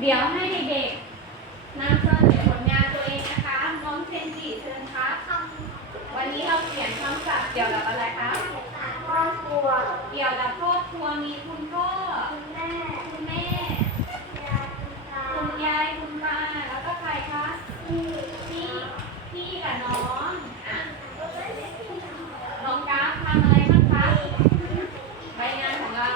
เดี๋ยวให้เด็กๆนำเสนอผลงานตัวเองนะคะ น้องเซนจิเชิญค่ะวันนี้เราเขียนคำศัพท์เกี่ยวกับอะไรคะครอบครัวเกี่ยวกับครอบครัวมีคุณพ่อคุณแม่คุณแม่ คุณยายคุณตาแล้วก็ใครคะพี่พี่พี่กับน้องอน้องกราฟทำอะไรบ้างคะใบงานของเรา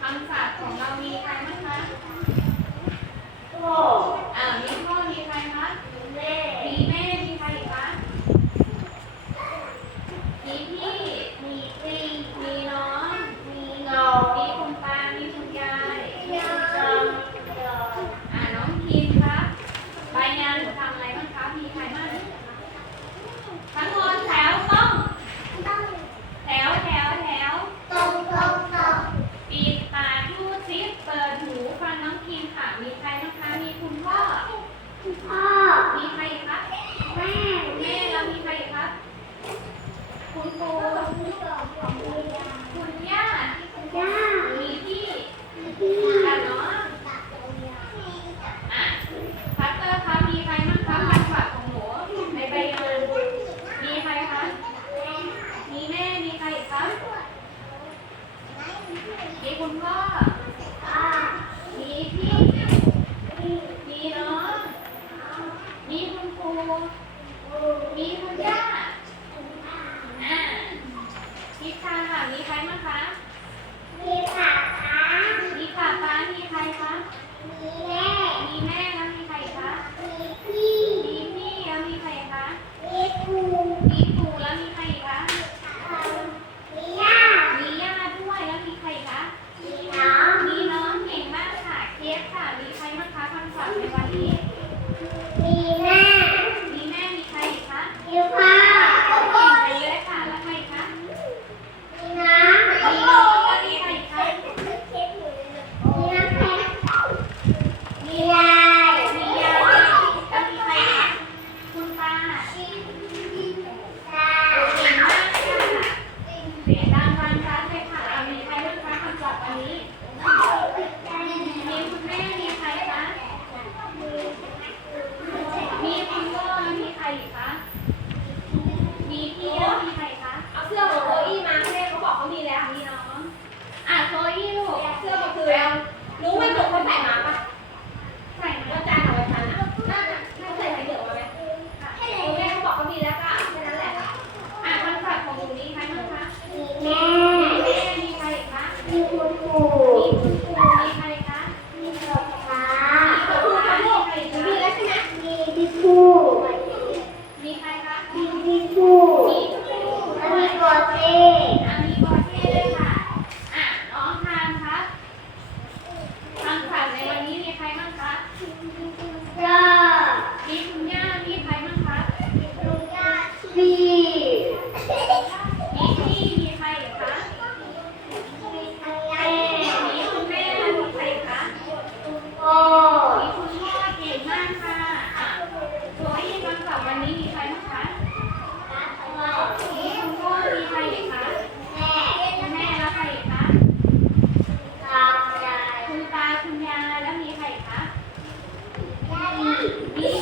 คำศัพท์ของเรามีอะไรบ้างคะ หอ่ามีข้อมีใครคะ มีแม่มี คุณพ่อมีพี่มีน้อมีคุณรู มีคุณย่าอ่ามีใครค่ะ มีใครบ้างคะ มีค่ะมีป้าป้ามีใครคะ มีแม่ มีแม่แล้วมีใครคะ มีพี่ มีพี่แล้วมีใครคะ มีครูมี Yeah.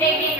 Baby.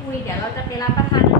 คุย เดี๋ยวเราจะไปรับประทานอาหาร